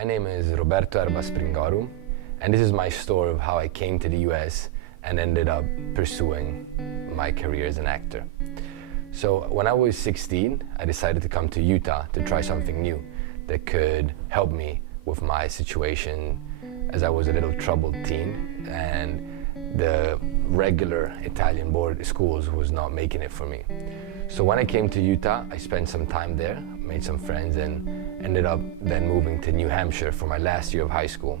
My name is Roberto Erba Springoru, and this is my story of how I came to the US and ended up pursuing my career as an actor. So when I was 16, I decided to come to Utah to try something new that could help me with my situation, as I was a little troubled teen and the regular Italian board schools was not making it for me. So when I came to Utah, I spent some time there, made some friends, and ended up then moving to New Hampshire for my last year of high school.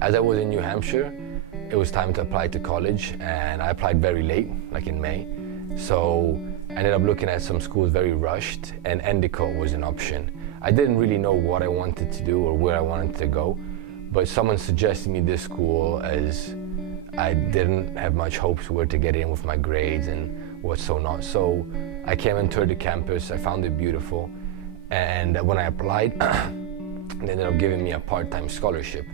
As I was in New Hampshire, it was time to apply to college, and I applied very late, like in May. So I ended up looking at some schools very rushed, and Endicott was an option. I didn't really know what I wanted to do or where I wanted to go, but someone suggested me this school as I didn't have much hopes where to get in with my grades and what so not. So I came and toured the campus, I found it beautiful, and when I applied, they ended up giving me a part-time scholarship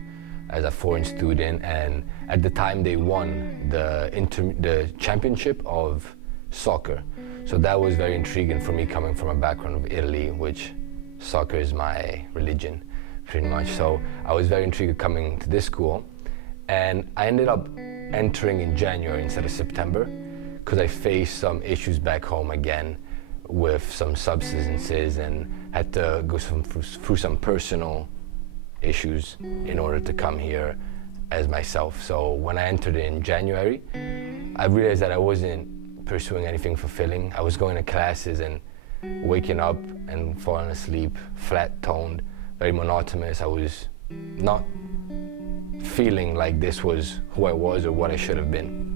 as a foreign student, and at the time they won the championship of soccer. So that was very intriguing for me, coming from a background of Italy, which soccer is my religion, pretty much. So I was very intrigued coming to this school, and I ended up entering in January instead of September because I faced some issues back home again with some substances and had to go through some personal issues in order to come here as myself. So when I entered in January, I realized that I wasn't pursuing anything fulfilling. I was going to classes and waking up and falling asleep, flat-toned, very monotonous. I was not feeling like this was who I was or what I should have been.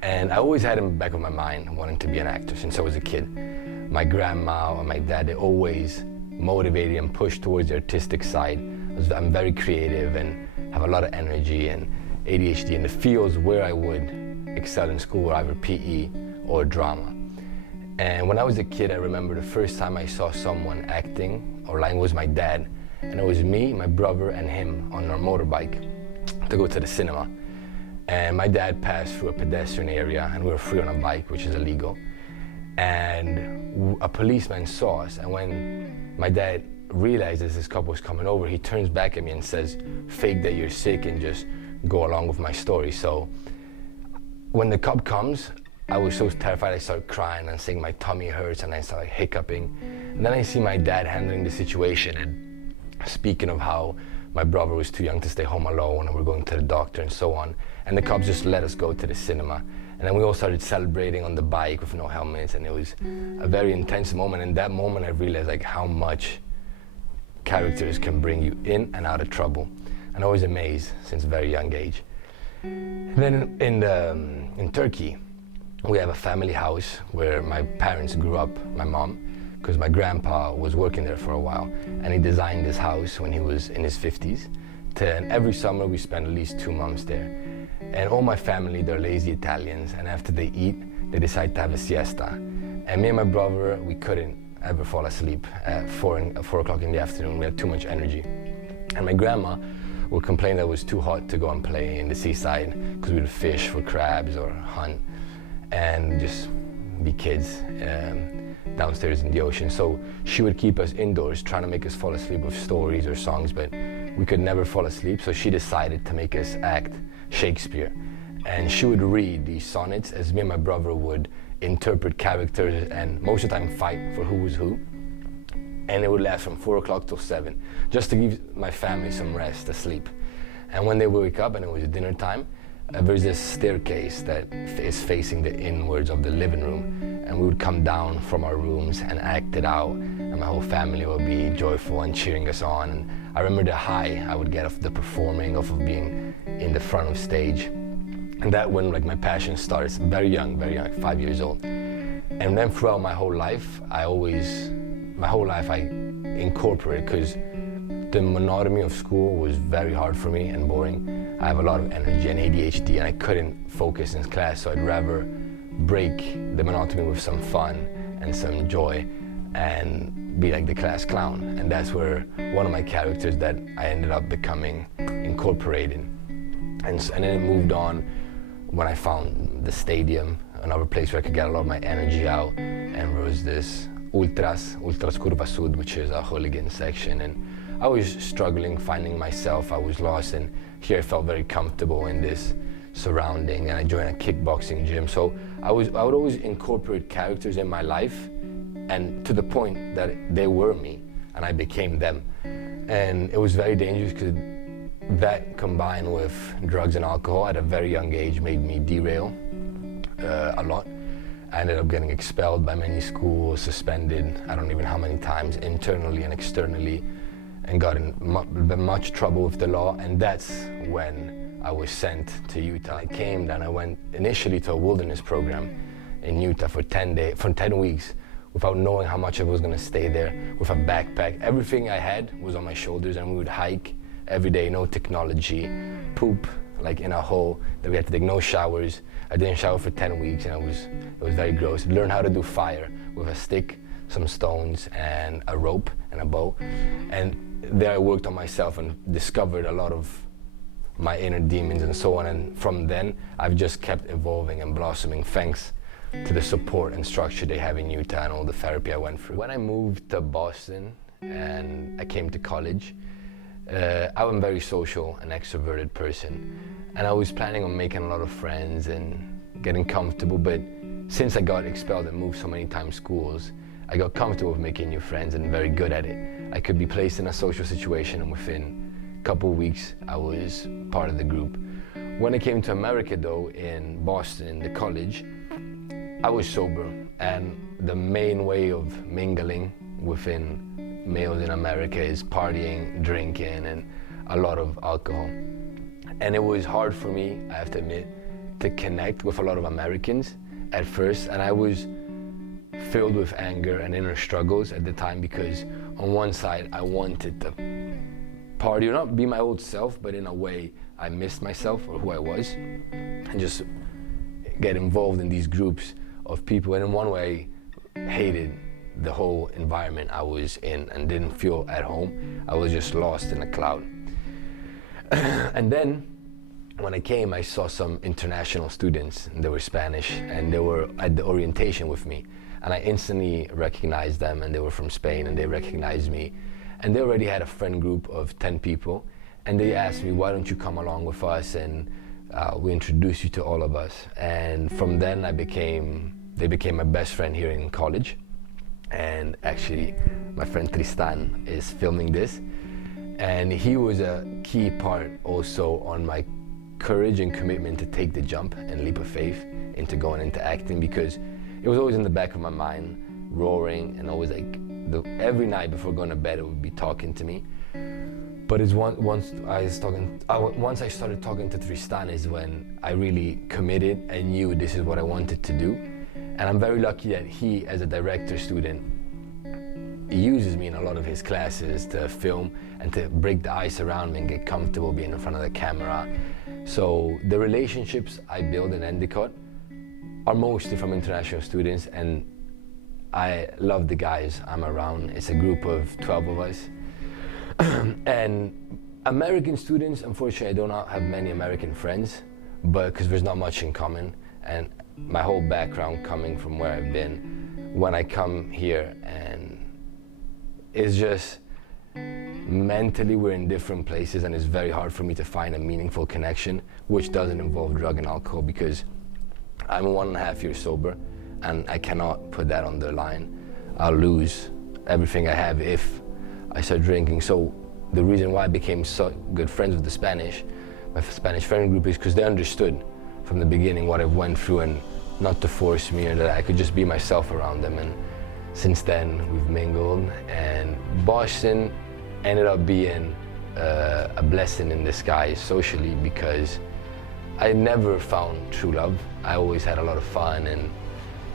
And I always had in the back of my mind wanting to be an actor since I was a kid. My grandma and my dad, they always motivated and pushed towards the artistic side. I'm very creative and have a lot of energy and ADHD, and the fields where I would excel in school were either PE or drama. And when I was a kid, I remember the first time I saw someone acting or lying was my dad, and it was me, my brother, and him on our motorbike to go to the cinema. And my dad passed through a pedestrian area, and we were free on a bike, which is illegal. And a policeman saw us, and when my dad realizes this couple was coming over, he turns back at me and says, "Fake that you're sick and just go along with my story." So when the cop comes, I was so terrified I started crying and saying my tummy hurts, and I started hiccuping. And then I see my dad handling the situation and speaking of how my brother was too young to stay home alone and we're going to the doctor and so on. And the cops just let us go to the cinema. And then we all started celebrating on the bike with no helmets, and it was a very intense moment. And that moment I realized like how much characters can bring you in and out of trouble. And I was amazed since a very young age. And then in Turkey, we have a family house where my parents grew up, my mom, because my grandpa was working there for a while, and he designed this house when he was in his 50s. And every summer we spend at least 2 months there. And all my family, they're lazy Italians, and after they eat, they decide to have a siesta. And me and my brother, we couldn't ever fall asleep at 4 o'clock in the afternoon. We had too much energy. And my grandma would complain that it was too hot to go and play in the seaside because we would fish for crabs or hunt and just be kids downstairs in the ocean. So she would keep us indoors, trying to make us fall asleep with stories or songs, but we could never fall asleep. So she decided to make us act Shakespeare. And she would read these sonnets as me and my brother would interpret characters and most of the time fight for who was who. And it would last from 4 o'clock till 7, just to give my family some rest to sleep. And when they would wake up and it was dinner time, there's this staircase that is facing the inwards of the living room, and we would come down from our rooms and act it out, and my whole family would be joyful and cheering us on. And I remember the high I would get off the performing, off of being in the front of stage. And that when like my passion started, very young, like 5 years old. And then throughout my whole life, I incorporated, because the monotony of school was very hard for me and boring. I have a lot of energy and ADHD, and I couldn't focus in class, so I'd rather break the monotony with some fun and some joy and be like the class clown. And that's where one of my characters that I ended up becoming incorporated. And then it moved on when I found the stadium, another place where I could get a lot of my energy out, and there was this Ultras Curva Sud, which is a hooligan section, and I was struggling finding myself. I was lost, and here I felt very comfortable in this surrounding, and I joined a kickboxing gym. So I would always incorporate characters in my life, and to the point that they were me and I became them. And it was very dangerous because that combined with drugs and alcohol at a very young age made me derail a lot. I ended up getting expelled by many schools, suspended, I don't even know how many times, internally and externally, and got in much trouble with the law. And that's when I was sent to Utah. I came and I went initially to a wilderness program in Utah for 10 weeks without knowing how much I was going to stay there, with a backpack. Everything I had was on my shoulders, and we would hike every day, no technology, poop like in a hole that we had to take, no showers. I didn't shower for 10 weeks, and it was very gross. Learn how to do fire with a stick, some stones, and a rope and a bow. And there I worked on myself and discovered a lot of my inner demons and so on. And from then, I've just kept evolving and blossoming thanks to the support and structure they have in Utah and all the therapy I went through. When I moved to Boston and I came to college, I'm a very social and extroverted person, and I was planning on making a lot of friends and getting comfortable, but since I got expelled and moved so many times schools, I got comfortable with making new friends and very good at it. I could be placed in a social situation, and within a couple of weeks I was part of the group. When I came to America though, in Boston, the college, I was sober, and the main way of mingling within males in America is partying, drinking, and a lot of alcohol. And it was hard for me, I have to admit, to connect with a lot of Americans at first, and I was filled with anger and inner struggles at the time, because on one side I wanted to party, or not be my old self, but in a way I missed myself or who I was, and just get involved in these groups of people. And in one way I hated the whole environment I was in and didn't feel at home. I was just lost in a cloud. And then when I came, I saw some international students, and they were Spanish, and they were at the orientation with me, and I instantly recognized them, and they were from Spain, and they recognized me, and they already had a friend group of 10 people, and they asked me, why don't you come along with us, and we introduced you to all of us. And from then they became my best friend here in college. And actually my friend Tristan is filming this, and he was a key part also on my courage and commitment to take the jump and leap of faith into going into acting, because it was always in the back of my mind, roaring, and always like every night before going to bed it would be talking to me. But it's once I started talking to Tristan is when I really committed and knew this is what I wanted to do. And I'm very lucky that he, as a director student, he uses me in a lot of his classes to film and to break the ice around me and get comfortable being in front of the camera. So the relationships I build in Endicott are mostly from international students, and I love the guys I'm around. It's a group of 12 of us. And American students, unfortunately, I do not have many American friends, but because there's not much in common. And my whole background coming from where I've been, when I come here, and it's just mentally we're in different places, and it's very hard for me to find a meaningful connection which doesn't involve drug and alcohol, because I'm 1.5 years sober and I cannot put that on the line. I'll lose everything I have if I start drinking. So the reason why I became so good friends with my Spanish friend group, is because they understood from the beginning what I've went through, and not to force me, or that I could just be myself around them. And since then we've mingled, and Boston ended up being a blessing in disguise socially, because I never found true love. I always had a lot of fun and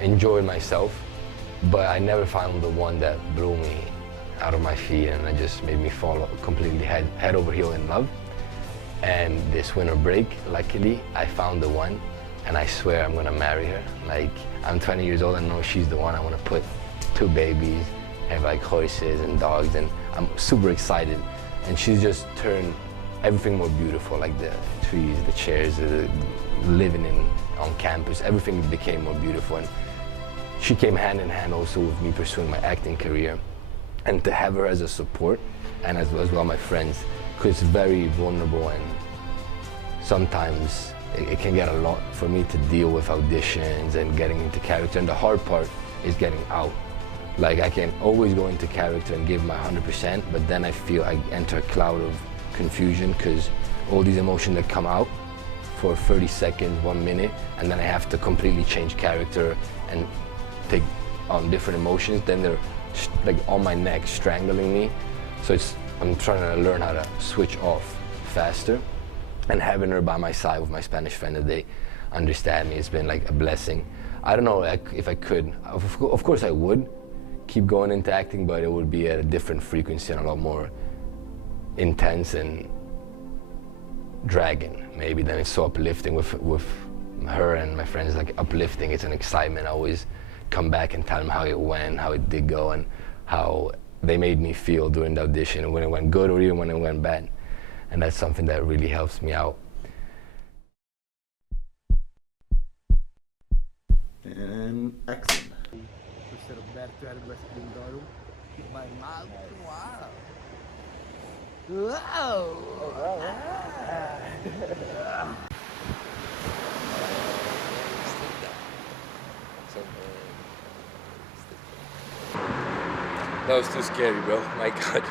enjoyed myself, but I never found the one that blew me out of my feet and it just made me fall completely head over heel in love. And this winter break, luckily, I found the one, and I swear I'm gonna marry her. Like, I'm 20 years old, and I know she's the one. I wanna put 2 babies, have like horses and dogs, and I'm super excited. And she's just turned everything more beautiful, like the trees, the chairs, living on campus, everything became more beautiful. And she came hand in hand also with me pursuing my acting career. And to have her as a support and as well my friends, because it's very vulnerable and sometimes it can get a lot for me to deal with auditions and getting into character, and the hard part is getting out. Like I can always go into character and give my 100%, but then I feel I enter a cloud of confusion because all these emotions that come out for 30 seconds, 1 minute, and then I have to completely change character and take on different emotions, then they're like on my neck strangling me. So I'm trying to learn how to switch off faster, and having her by my side with my Spanish friend that they understand me, it's been like a blessing. I don't know if I could, of course I would keep going into acting, but it would be at a different frequency and a lot more intense and dragging maybe. Then it's so uplifting with her and my friends, like uplifting. It's an excitement. I always come back and tell them how it went, how it did go, and how they made me feel during the audition, and when it went good or even when it went bad. And that's something that really helps me out. And action. That was too scary, bro. My God.